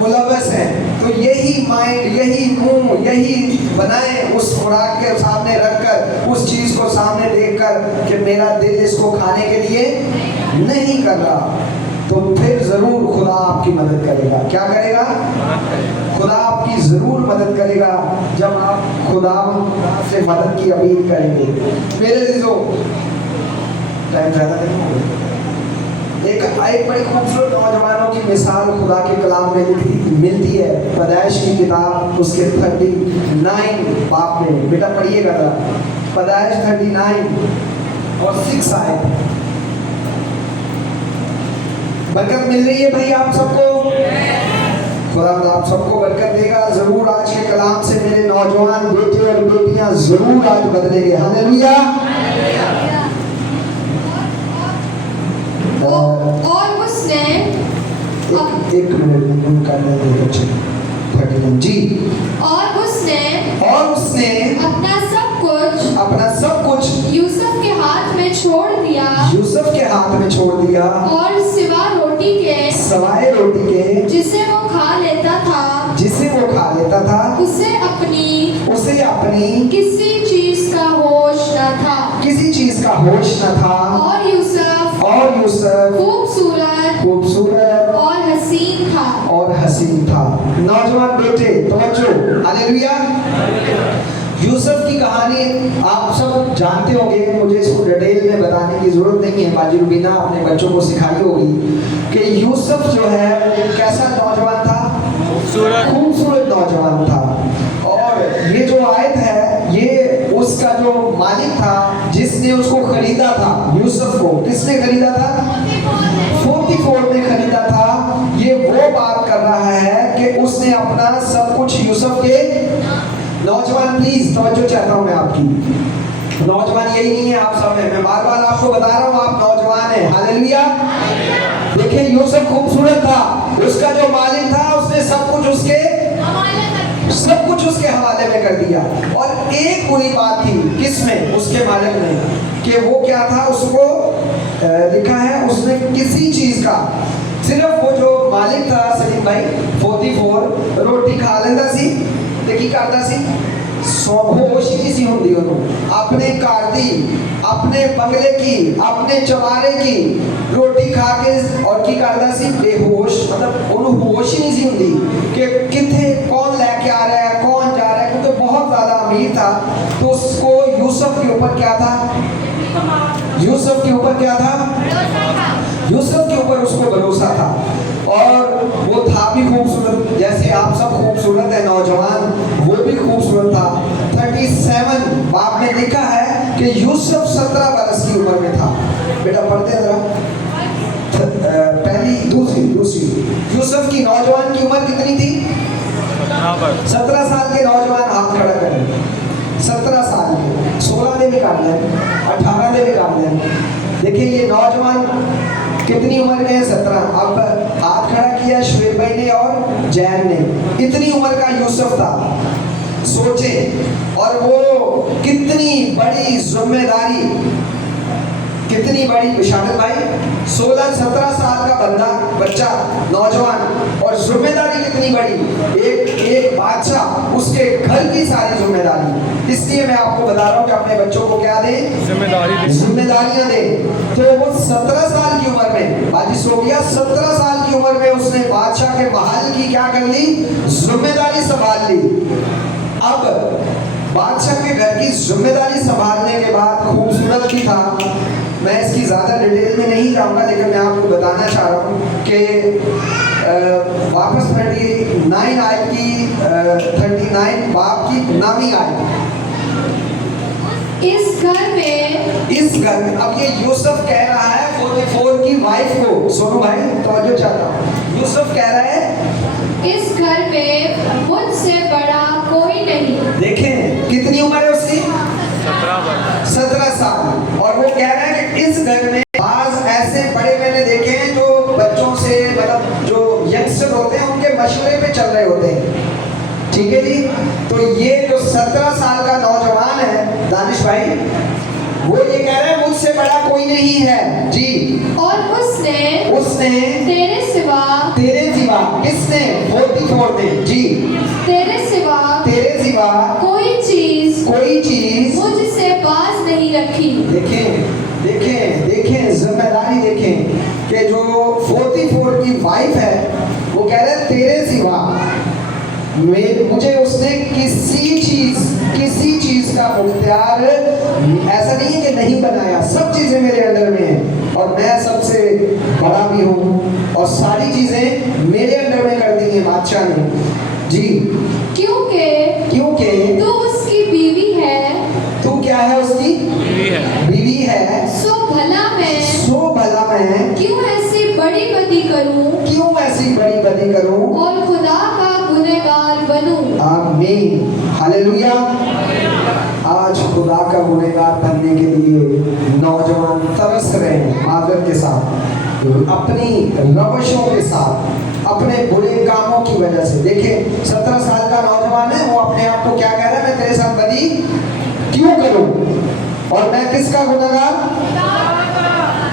मुलव्वस है, तो यही माइंड, यही मुंह, यही बनाए उस खुराक के सामने रखकर, उस चीज को सामने देखकर कि मेरा दिल इसको खाने के लिए नहीं कर रहा, तो फिर जरूर खुदा आपकी मदद करेगा। क्या करेगा? खुदा आपकी जरूर मदद करेगा जब आप खुदा से मदद की अपील करेंगे। मेरे अजीजों, टाइम ज़्यादा नहीं होगा। एक बड़ी खूबसूरत नौजवानों की मिसाल खुदा के कलाम में मिलती है, पैदाइश की किताब उसके 39 बाप में। बेटा पढ़िएगा जरा, पैदाइश 39 और 6 आयत। बरकत मिल रही है भाई आप सबको? खुदा आप सबको बरकत देगा जरूर। आज के कलाम से मेरे नौजवान बेटे और बेटियां जरूर आज बदलेंगे। हालेलुया। और उसने एक मिनट कर लेते बच्चे जी। और उसने अपना सब कुछ यूसुफ के हाथ में छोड़ दिया, यूसुफ के हाथ में छोड़ दिया, और सवाए रोटी के जिसे वो खा लेता था, उसे अपनी किसी चीज का होश न था, और यूसुफ खूबसूरत और हसीन था। नौजवान बेटे तवज्जो, हालेलुया। यूसुफ की कहानी आप सब जानते होंगे, मुझे इसको डिटेल में बताने की जरूरत नहीं है, बाजी रुबीना अपने बच्चों को सिखाई होगी कि यूसुफ जो है कैसा नौजवान था? खूबसूरत नौजवान था। और ये जो आयत है, ये उसका जो मालिक था जिसने उसको खरीदा था, यूसुफ को किसने खरीदा था? 44 ने खरीदा था। ये वो बात कर रहा है कि उसने अपना सब कुछ यूसुफ के, नौजवान प्लीज तवज्जो चाहता हूं मैं आपकी, नौजवान यही नहीं है आप सब में, मैं बार बार आपको बता रहा हूं आप नौजवान हैं। हालेलुया। देखिए यूसुफ खूबसूरत था, उसका जो मालिक था उसने सब कुछ उसके हवाले में कर दिया। और एक बुरी बात थी किसमें? उसके मालिक में, कि वो क्या था, उसको लिखा है उसने किसी चीज का, सिर्फ वो जो मालिक था सलीम भाई 44 रोटी खा लेता सी ते की करता सी, होश ही नहीं सी होंदी उन्होंने, अपने घर दी, अपने बंगले की, अपने चवारे की रोटी खा के और की करता सी बेहोश, मतलब उन्होंने होश ही नहीं सी होंदी कि किथे कौन लेके आ रहा है, कौन जा रहा है, क्योंकि बहुत ज्यादा अमीर था। तो उसको यूसुफ के ऊपर क्या था? यूसुफ के ऊपर क्या था? यूसुफ के ऊपर उसको भरोसा था। और वो था भी खूबसूरत, जैसे आप सब खूबसूरत है नौजवान, वो भी खूबसूरत था। 37 बाप में लिखा है कि यूसुफ 17 बरस की उम्र में था। बेटा पढ़ते जरा, पहली दूसरी यूसुफ की नौजवान की उम्र कितनी थी? 17 साल के नौजवान हाथ खड़ा करें। 17 साल के, 16 ने भी काट लें, 18 ने भी काट लें। देखिए ये नौजवान कितनी उम्र के हैं? 17। अब हाथ खड़ा किया शुएब भाई ने और जैन ने, इतनी उम्र का यूसुफ था, सोचे। और वो कितनी बड़ी जिम्मेदारी, कितनी बड़ी बिशारत भाई, 16-17 साल का बच्चा नौजवान, और जिम्मेदारी कितनी बड़ी, एक बादशाह उसके उसके घर की सारी जिम्मेदारी। इसलिए मैं आपको बता रहा हूँ कि अपने बच्चों को क्या दें, जिम्मेदारियां दें। तो वो 17 साल की उम्र में बाजिश हो गया, 17 साल की उम्र में उसने बादशाह के महल की क्या कर ली, जिम्मेदारी संभाल ली। अब बादशाह के घर की जिम्मेदारी संभालने के बाद खूबसूरत भी था। मैं इसकी ज़्यादा डिटेल में नहीं जाऊंगा, लेकिन मैं आपको बताना चाह रहा हूँ कि वापस 39 आयत की 39 बाप की नामी आयत। इस घर में अब ये यूसुफ कह रहा है 44 की वाइफ को, सोनू भाई तवज्जो चाहता हूँ। यूसुफ कह रहा है इस घर में मुझसे बड़ा कोई नहीं। देखें कितनी उम्र है उसकी, 17 साल। और वो कह रहा है कि इस घर में आज ऐसे बड़े मैंने देखे हैं जो बच्चों से, मतलब जो यंगस्टर होते हैं उनके मशवरे पे चल रहे होते हैं, ठीक है जी। तो ये जो 17 साल का नौजवान है दानिश भाई, वो ये कह रहा है मुझसे बड़ा कोई नहीं है जी। और उसने तेरे सिवा किसने, 44 ने जी, तेरे सिवा कोई चीज मुझसे बाज नहीं रखी। देखें जिम्मेदारी देखें कि जो 44 की वाइफ है वो कह रहे तेरे सिवा मुझे उसने किसी चीज का मुख्तियार, ऐसा नहीं है कि नहीं बनाया, सब चीजें मेरे अंडर में हैं और मैं सबसे बड़ा भी हूँ और सारी चीजें मेरे अंडर में कर दी है बादशाह ने जी। क्योंकि तू उसकी बीवी है। तू क्या है, उसकी बीवी है। सो भला मैं क्यों ऐसी बड़ी बदी करूं और खुदा का गुनहगार बनूं। आमीन, हालेलुया। आज खुदा का गुनहगार बनने के लिए नौजवान तरस रहे हैं, माजरत के साथ, अपनी रवशों के साथ, अपने बुरे कामों की वजह से। देखें 17 साल का नौजवान है, वो अपने आप को क्या कह रहा है, मैं तेरे साथ बदी क्यों करूं और मैं किसका गुनहगार।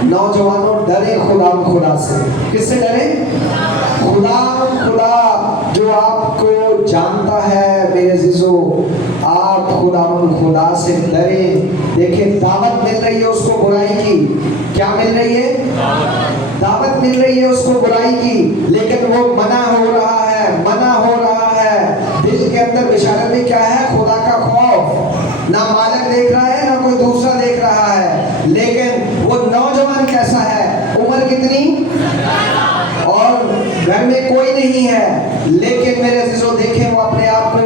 नौजवानों डरे खुदा से। किससे डरे, खुदा जो आपको जानता है। मेरे अजीजों, आप खुदा से डरे। देखें दावत मिल रही है उसको बुराई की, क्या मिल रही है, दावत मिल रही है उसको बुराई की, लेकिन वो मना हो रहा है। दिल के अंदर बिशारत भी क्या है, खुदा का खौफ। ना मालिक देख रहा है ना कोई दूसरा देख रहा है, लेकिन वो नौजवान कैसा है, उम्र कितनी और घर में कोई नहीं है, लेकिन मेरे अजीजों देखें वो अपने आप को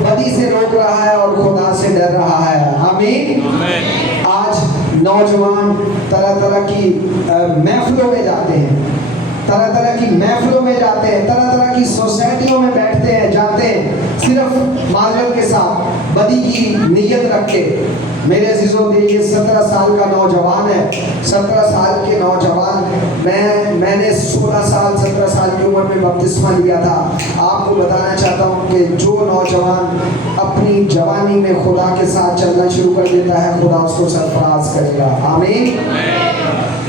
बदी से रोक रहा है और खुदा से डर रहा है। आमीन। आज नौजवान तरह तरह की महफिलों में जाते हैं, तरह तरह की सोसाइटियों में बैठते हैं, जाते हैं, सिर्फ माजरत के साथ बदी की नीयत रख के। मेरे अजीजों, ये 17 साल का नौजवान है, 17 साल के नौजवान, मैंने 16 साल 17 साल की उम्र में बपतिस्मा लिया था। आपको बताना चाहता हूँ कि जो नौजवान अपनी जवानी में खुदा के साथ चलना शुरू कर देता है, खुदा उसको सरफराज करेगा। आमीन।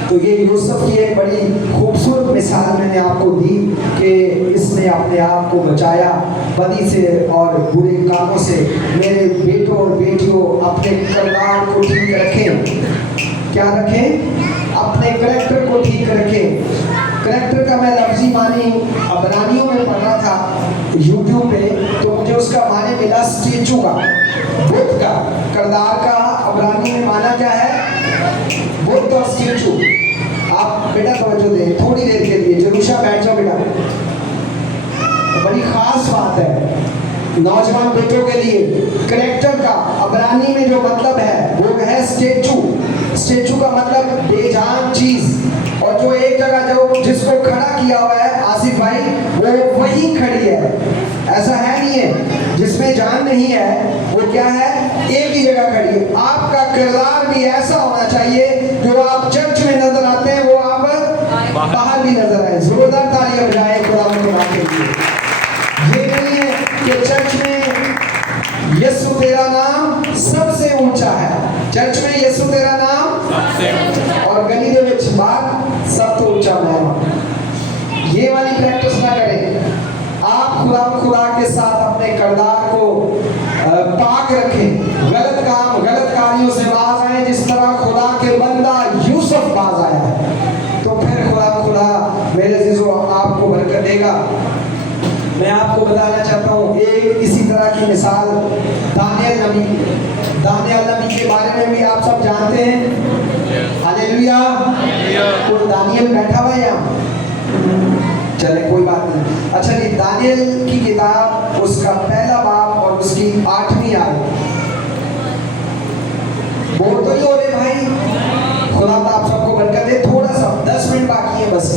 तो ये यूसुफ की एक बड़ी खूबसूरत मिसाल मैंने आपको दी कि इसने अपने आप को बचाया बदी से और बुरे कामों से। मेरे बेटों और बेटियों, अपने किरदार को ठीक रखें। क्या रखें, अपने करैक्टर को ठीक रखें। करैक्टर का मैं लफ्जी मानी अबरानियों में पढ़ रहा था यूट्यूब पे, तो मुझे उसका माने मिला स्टेचू का, बुद्ध का। किरदार का अबरानी में माना क्या है, बुद्ध और स्टेचू। आप बेटा तवज्जो दें थोड़ी देर के लिए, जरूशा बैठ जाओ बेटा, बड़ी खास बात है नौजवान बेटों के लिए। करैक्टर का अबरानी में जो मतलब है वो है स्टेचू का मतलब बेजान चीज। और जो एक जगह जो जिसको खड़ा किया हुआ है आसिफ भाई, वो वही खड़ी है, ऐसा है नहीं है जिसमें जान नहीं है, वो क्या है, एक ही जगह खड़ी है। आपका किरदार भी ऐसा होना चाहिए, जो आप चर्च में नजर आते हैं वो आप बाहर भी नजर आए। जोरदार तालियां बजाएं खुदा के लिए। ये नहीं है कि चर्च में यीशु तेरा नाम सबसे ऊंचा है, चर्च में यीशु तेरा नाम और गली दे विच बात सब तो ऊंचा मैं। ये वाली प्रैक्टिस ना करें। आप खुदा के साथ अपने किरदार को पाक रखें, गलत काम गलत कार्यों से बाज आए, जिस तरह खुदा के बंदा यूसुफ बाज आया है। तो फिर खुदा मेरे अजीजों आपको बरकत देगा। मैं आपको बताना चाहता हूँ एक इसी तरह की मिसाल दानियल नबी के बारे में भी आप सब जानते हैं। हालेलुया। कोई दानियल बैठा हुआ है यहाँ? चले कोई बात नहीं। अच्छा जी, दानियल की किताब उसका पहला बाब और उसकी 8वीं आयत। बोल तो नहीं हो रहे भाई? खुदा आप सबको बरकत दे। थोड़ा सा 10 मिनट बाकी है बस।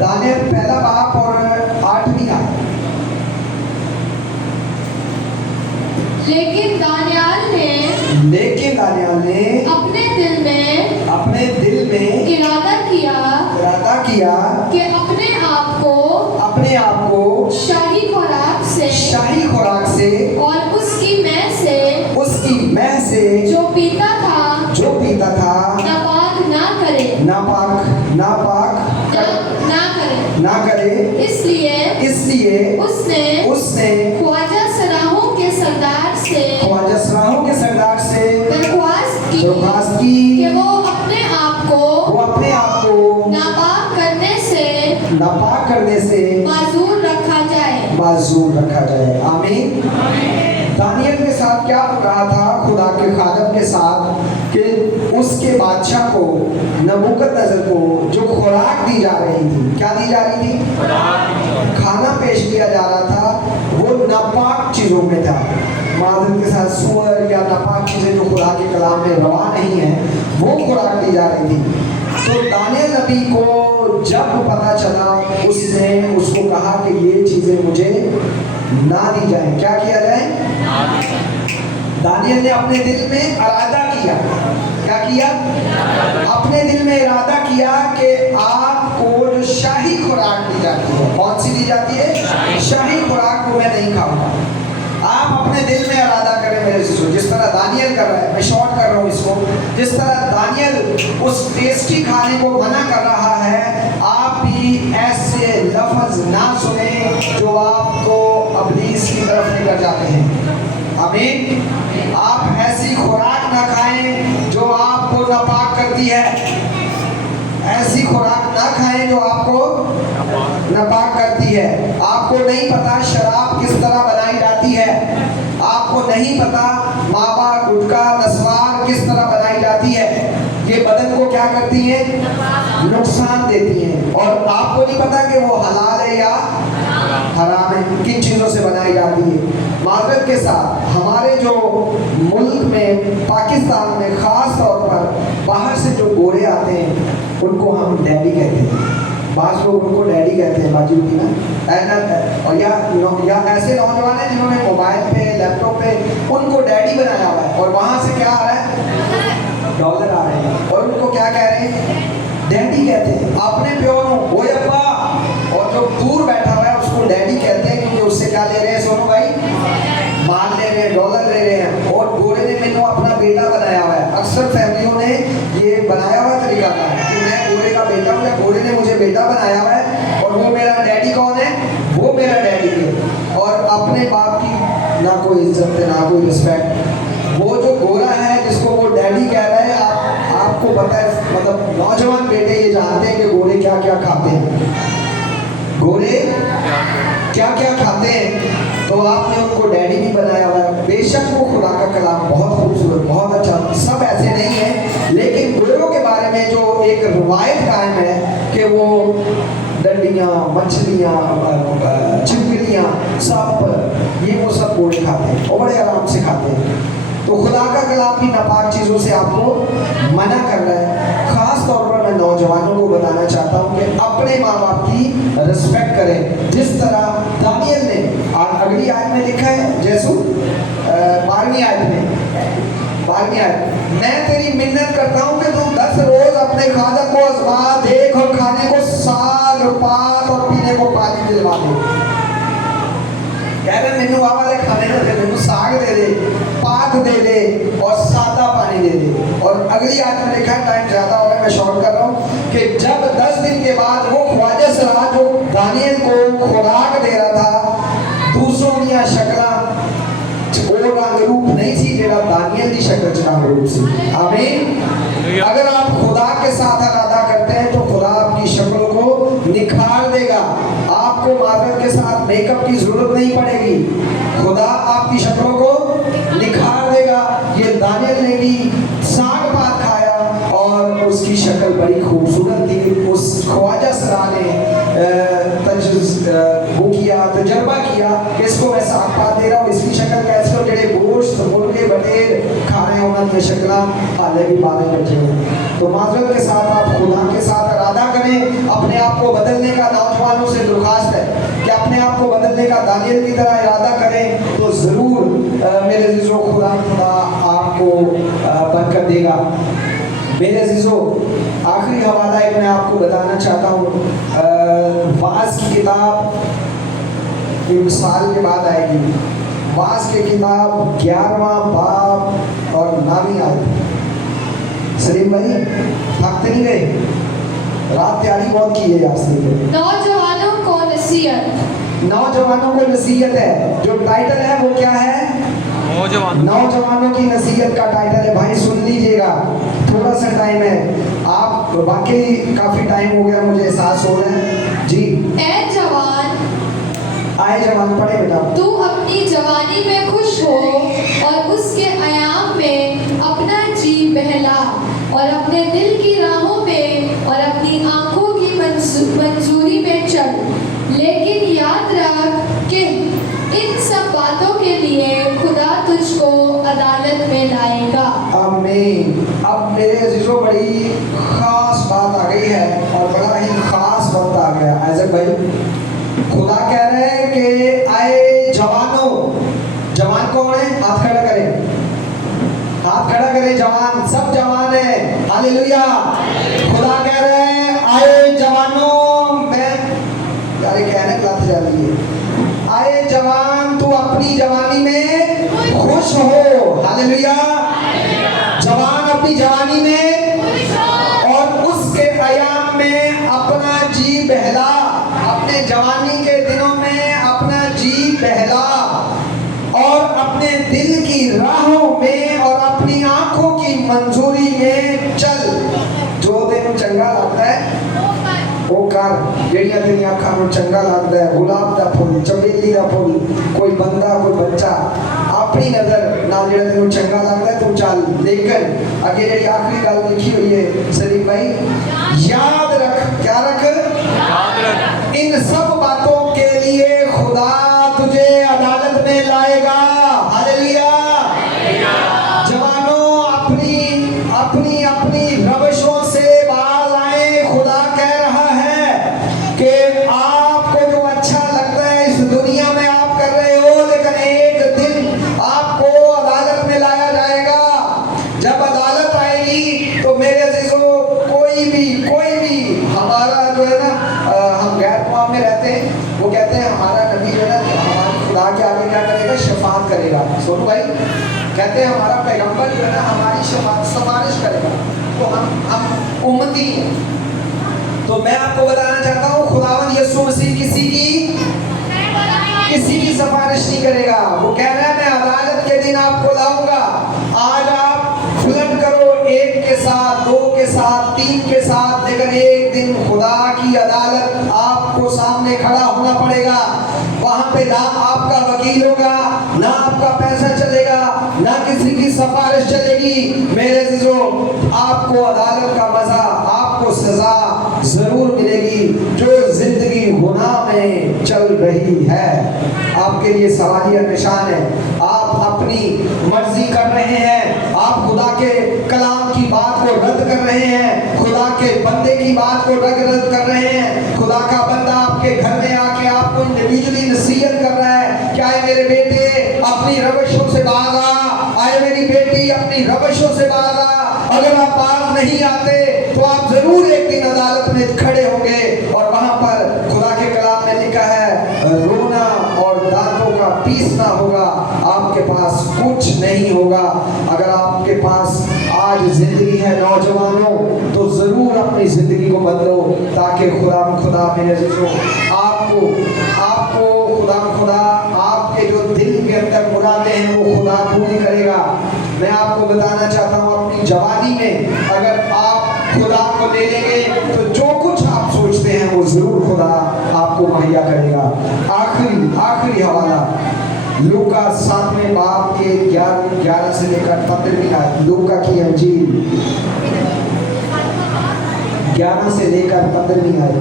दानियल पहला बाब और 8वीं आयत। लेकिन दानियाल ने अपने दिल में इरादा किया कि अपने आप को शाही खुराक से और उसकी मह से जो पीता था ना करे। इसलिए उसने ख्वाजा सराहों के सरदार से दरख्वास्त की कि वो अपने आप को नापाक करने से माजूर रखा जाए। आमीन। दानियल के साथ क्या हो रहा था? खुदा के खादम के साथ कि उसके बादशाह को नबूकदनेस्सर को जो खुराक दी जा रही थी, क्या दी जा रही थी? खाना पेश किया जा रहा था, वो नापाक चीज़ों में था। मादर के साथ सुअर या नापाक चीज़ें जो खुदा के कलाम में रवा नहीं है, वो खुराक दी जा रही थी। तो दानियल नबी को जब पता चला, उसने उसको कहा कि ये चीज़ें मुझे ना दी जाए। क्या किया जाए? दानियल ने अपने दिल में इरादा किया। क्या किया? अपने दिल में इरादा किया कि आपको जो शाही खुराक दी जाती है, कौन सी दी जाती है? शाही खुराक को मैं नहीं खाऊंगा। आप अपने दिल में इरादा करें मेरे शिशु, जिस तरह दानियल कर रहा है। मैं शॉर्ट कर रहा हूँ इसको। जिस तरह दानियल उस टेस्टी खाने को मना कर रहा है, आप भी ऐसे लफ्ज ना सुने जो आपको अबलीस की तरफ लेकर जाते हैं। आमीन। आप ऐसी खुराक ना खाएं जो आपको नापाक करती है। ऐसी खुराक ना खाएं जो आपको नापाक करती है। आपको नहीं पता शराब किस तरह बनाई जाती है। आपको नहीं पता मावा, गुटखा, नस्वार किस तरह बनाई जाती है। ये बदन को क्या करती है? नुकसान देती हैं। और आपको नहीं पता कि वो हलाल है या हराम है, किन चीज़ों से बनाई जाती है। माजरत के साथ हमारे जो मुल्क में, पाकिस्तान में ख़ास तौर पर बाहर से जो गोरे आते हैं, उनको हम डैडी कहते हैं। बाज़ लोग उनको डैडी कहते हैं, बाजू की ना। और या ऐसे नौजवान हैं जिन्होंने मोबाइल पे, लैपटॉप पे उनको डैडी बनाया हुआ है, और वहाँ से क्या आ रहा है? डॉलर आ रहे हैं, और उनको क्या कह रहे हैं? डैडी कहते हैं। अपने प्योर वो अब्बा, और जो दूर बैठा हुआ है उसको डैडी कहते हैं, क्योंकि उससे क्या ले रहे हैं? सुनो भाई, माल ले रहे हैं, डॉलर ले रहे हैं। और गोरे ने मैंने अपना बेटा बनाया हुआ है। अक्सर फैमिलियों ने ये बनाया हुआ तरीका था कि मैं गोरे का बेटा हूँ, या गोरे ने मुझे बेटा बनाया हुआ है, और वो मेरा डैडी कौन है? वो मेरा डैडी है। और अपने बाप की ना कोई इज्जत है, ना कोई रिस्पेक्ट। वो जो गोरा है जिसको वो डैडी कह रहा है, आपको पता है, मतलब नौजवान बेटे ये जानते हैं कि गोरे क्या क्या खाते हैं। गोरे क्या क्या खाते हैं, तो आपने उनको डैडी भी बनाया हुआ है। बेशक वो खुदा का कलाम बहुत खूबसूरत, बहुत अच्छा, सब ऐसे नहीं है, लेकिन गोरों के बारे में जो एक रवायत कायम है कि वो डंडियाँ, मछलियाँ, छिपकलियाँ, सांप, ये वो सब गोरे खाते हैं और बड़े आराम से खाते हैं। तो खुदा का कलाम भी नापाक चीज़ों से आपको मना कर रहा है। ख़ास तौर पर मैं नौजवानों को बताना चाहता हूँ कि अपने माँ बाप की रिस्पेक्ट करें, जिस तरह दानियल ने अगली आयत में लिखा है। जैसू 12वीं आयत में, 12वीं आयत, मैं तेरी मिन्नत करता हूँ कि तुम 10 रोज अपने खादम को आजमा, देख और खाने को साग, पात और पीने को पानी दिलवा दे। कह रहे मैनू आ वाले खाने दे, मैनू साग दे दे, पात दे दे और सादा पानी दे दे। और अगली आयत में लिखा है, टाइम ज़्यादा हो रहा है, मैं शॉर्ट कर रहा हूँ, कि जब 10 दिन के बाद वो ख्वाजा सलाह जो दानियल को खुदा साथ मेकअप की जरूरत नहीं पड़ेगी, खुदा आपकी शक्लों को निखार देगा। ये दानियल ने भी साग पात खाया और उसकी शक्ल बड़ी खूबसूरत थी। उस ख्वाजा सरा ने वो किया, तजर्बा किया कि इसको मैं साग पात दे रहा हूँ, इसकी शक्ल कैसे हो, जड़े गोश्त मुर्गे बटेर खा रहे होना ये शक्ल हाले भी 12 बजे हैं। तो माजरत के साथ आप खुदा के साथ इरादा करें, अपने आप को बदलने का नौजवानों से दरख्वास्त है कि अपने आप को बदलने का दानियल की तरह इरादा करें, तो ज़रूर मेरे अज़ीज़ों खुदा आपको बरकत देगा। मेरे अज़ीज़ों आखिरी हवाला एक मैं आपको बताना चाहता हूँ। वाज़ की किताब मिसाल के बाद आएगी। वाज़ की किताब 11वां बाब और 9वीं आयत। सलीम भाई थकते नहीं गए? रात तैयारी बहुत की है आज से। नौजवानों को नसीहत, नौजवानों को नसीहत है। जो टाइटल है वो क्या है? नौजवानों की नसीहत का टाइटल है। भाई सुन लीजिएगा, थोड़ा सा टाइम है, आप वाकई काफी टाइम हो गया, मुझे एहसास हो रहा है जी। ऐ जवान, आए जवान पढ़े बेटा। तू अपनी जवानी में खुश हो और उसके आयाम में अपना जी बहला और अपने दिल की राहों में और अपनी आंखों की मंजूरी में चल। लेकिन याद रख कि इन सब बातों के लिए खुदा तुझको अदालत में लाएगा। आमीन। अब मेरे अजीजों बड़ी खास बात आ गई है और बड़ा ही खास वक्त आ गया। आइज़क भाई खुदा कह रहे हैं कि आए जवानों, जवान कौन है? हाथ खड़ा करें, हाथ खड़ा करें जवान, सब जवान है। हालेलुया। खुदा कह रहे हैं आए जवानों, मैं यार कहने गलत जा रही है। आए जवान तू अपनी जवानी में खुश हो। हालेलुया। जवान अपनी जवानी में और उसके अयाम में अपना जी बहला, अपने जवानी के दिनों में अपना जी बहला और अपने दिल की राहों में और अपनी आंखों की मंजूरी में चल। जो तेन चंगा लगता है वो कर, ਜਿਹੜੀਆਂ तेरी आंखों में चंगा लगता है, गुलाब का फूल, चमेली का फूल, कोई बंदा कोई बच्चा, अपनी नजर नाल ਜਿਹੜਾ तेन चंगा लगता है तू चल। लेकिन आगे ਜਿਹੜੀ आखिरी गल लिखी हुई है सलीम भाई, याद रख, क्या रख? याद रख, इन सब बातों के लिए खुदा तुझे अदालत में लाएगा। हालेलुया। जवानों अपनी अपनी अपनी रवशों से बाज आए। खुदा कह रहा है कि आपको जो अच्छा लगता है इस दुनिया में आप कर रहे हो, लेकिन एक दिन आपको अदालत में लाया जाएगा। जब अदालत आएगी तो मेरे अजीजों कोई भी हमारा जो है ना, हम गैर कौम में रहते हैं, वो कहते हैं हमारा नबी जो है ना हमारी खुदा के आगे क्या करेगा? शफाअत करेगा। सोनू भाई कहते हैं हमारा पैगंबर जो है ना हमारी सिफारिश करेगा। तो हम उम्मती हैं। तो मैं आपको बताना चाहता हूँ खुदावंद यीशु मसीह किसी की सिफारिश नहीं करेगा। वो कह रहा है मैं अदालत के दिन आपको लाऊंगा। आज आप बुलंद करो, एक के साथ, दो के साथ, तीन के साथ, लेकिन एक दिन खुदा की अदालत आपको सामने खड़ा होना पड़ेगा। वहां पे ना आपका वकील होगा, ना आपका पैसा चलेगा, ना किसी की सिफारिश चलेगी। मेरे अज़ीज़ों आपको अदालत का मजा, आपको सजा जरूर मिलेगी। जो जिंदगी गुनाह में चल रही है आपके लिए सवालिया निशान है। आप अपनी मर्जी कर रहे हैं, आप खुदा के कलाम की बात को रद्द कर रहे हैं, खुदा के बंदे की बात को रद्द कर रहे हैं। खुदा का बंदा आपके घर में आके आपको इंडिविजुअली नसीहत कर रहा है, क्या है मेरे बेटे अपनी रवशों से बाज आ, आए मेरी बेटी अपनी रवशों से बाज आ। अगर आप बाज नहीं आते तो आप जरूर एक दिन अदालत में खड़े होंगे और वहां पर खुदा के कलाम में लिखा है रोना और दांतों का पीसना होगा, आपके पास कुछ नहीं होगा। अगर आपके पास आज जिंदगी है नौजवानों, तो जरूर अपनी जिंदगी को बदलो, ताकि खुदा मेरे अज़ीज़ों आपको खुदा आपके जो दिल के अंदर मुरादें हैं वो खुदा पूरी करेगा। मैं आपको बताना चाहता हूँ अपनी जवानी में अगर आप खुदा को ले लेंगे तो जो कुछ आप सोचते हैं वो जरूर खुदा आपको मुहैया करेगा। आखिर आखिरी हवाला लूका 7वें बाब के 11 से लेकर 15वीं आयत। लूका की अंजील 11 से लेकर 15वीं आयत।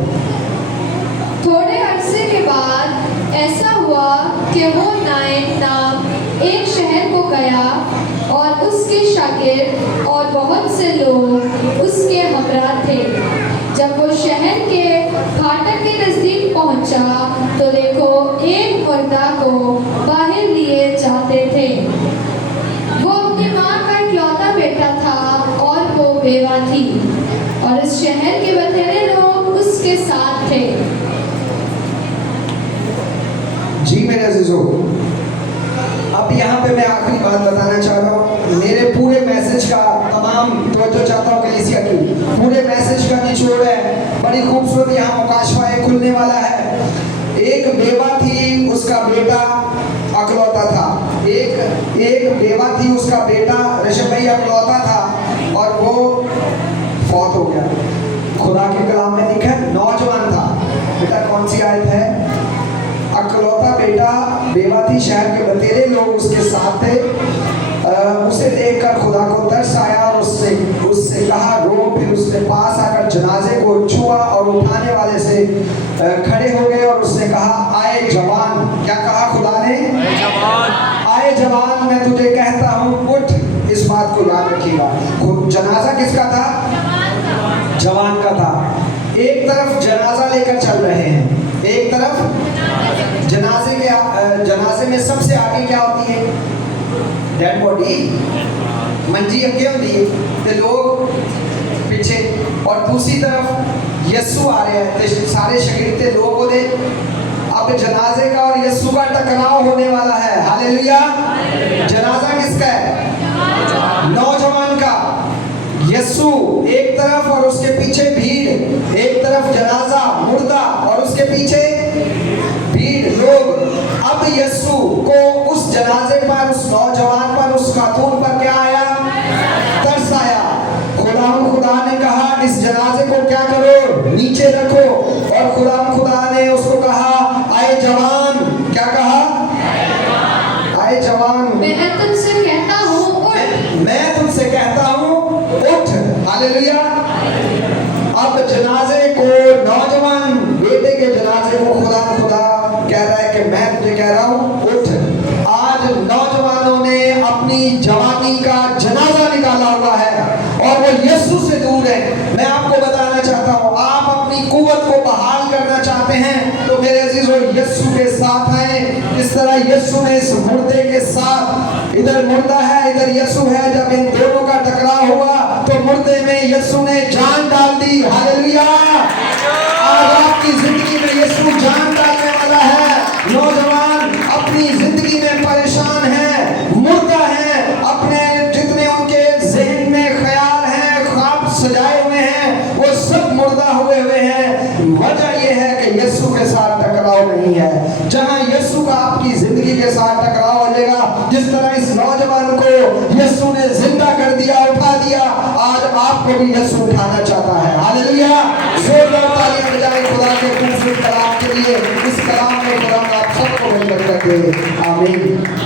थोड़े अरसे के बाद ऐसा हुआ कि वो नाइन नाम एक शहर को गया और उसके शागिर्द और बहुत से लोग उसके हमरा थे। जब वो शहर के फाटक के नजदीक पहुंचा तो देखो एक मुर्दा को बाहर लिए जाते थे। वो अपनी माँ का इकलौता बेटा था और वो बेवा थी और इस शहर के बथेरे लोग उसके साथ थे। जी मेरे अजीजों, अब यहाँ पे मैं आखिरी बात बताना चाह रहा हूँ। मेरे पूरे मैसेज का तमाम तवज्जो चाहता हूँ कलीसिया की, पूरे मैसेज का निचोड़ है। बड़ी खूबसूरत यहाँ मुकाशवा एक खुलने वाला है। एक बेवा थी, उसका बेटा अकलौता था। एक बेवा थी, उसका बेटा ऋषभ भाई अकलौता था और वो फौत हो गया। खुदा के कलाम में लिखा है नौजवान था। बेटा कौन सी आयत है? अकलौता बेटा, बेवा थी, शहर के बतेरे लोग उसके साथ थे। उसे देखकर खुदा को तरस आया और उससे कहा रो। फिर उसने पास आकर जनाजे को छुआ और उठाने वाले से खड़े हो गए और उसने कहा आए जवान। क्या कहा खुदा ने? आए जवान, मैं तुझे कहता हूँ उठ। इस बात को याद रखिएगा। जनाजा किसका था? जवान का था। एक तरफ जनाजा लेकर चल रहे हैं, एक तरफ जनाजे में सबसे आगे क्या होती है? डेड बॉडी, मंजी अगे होती है, ते लोग पीछे। और दूसरी तरफ यस्सु आ रहे हैं, ते सारे शकीरते लोग होते। अब जनाजे का और यस्सु का टकराव होने वाला है। हालेलुया। जनाजा किसका है? नौजवान का। यस्सु एक तरफ और उसके पीछे भीड़। एक तरफ जनाजा मुर्दा और उसके पीछे भीड़ लोग। अब यस्सु को उस जनाजे पर, उस नौजवान पर, उस खातून पर क्या आया? तरस आया। खुदा ने कहा इस जनाजे को क्या करो? नीचे रखो। और खुदा ने उसको कहा आए जवान। क्या कहा? आए जवान, मैं तुमसे कहता हूँ उठ। मैं तुमसे कहता हूँ उठ। हालेलुया। अब जनाजे को, नौजवान बेटे के जनाजे को खुदा कह रहा है कि मैं तुझे कह रहा हूँ उठ। आज नौजवानों ने अपनी जवानी का जनाजा निकाला हुआ है और वो यीशु से दूर है। मैं आपको बताना चाहता हूँ, आप अपनी कुव्वत को बहाल करना चाहते हैं तो मेरे अजीजों यीशु के साथ आए। इस तरह यीशु ने इस मुर्दे के साथ, इधर मुर्दा है इधर यीशु है, जब इन दोनों का टकराव हुआ तो मुर्दे में यीशु ने जान डाल दी। हालेलुया। आज आपकी जिंदगी में यीशु जान डालने वाला है। नौजवान अपनी जिंदगी में परेशान है, मुर्दा है, अपने जितने उनके ज़हन में ख्याल हैं, ख्वाब सजाए हुए हैं, वो सब मुर्दा हुए हैं। वजह यह है कि यीशु के साथ टकराव नहीं है। जहां यीशु का आपकी जिंदगी के साथ टकराव हो जाएगा, जिस तरह इस नौजवान को यीशु ने जिंदा कर दिया, उठा दिया, आज आपको भी यीशु उठाना चाहता है। हालेलुया। जोरदार तालियां बजाएं खुदा के खूबसूरत कलाम के लिए। इस कलाम में खुदा आप सबको बरकत दे। आमीन।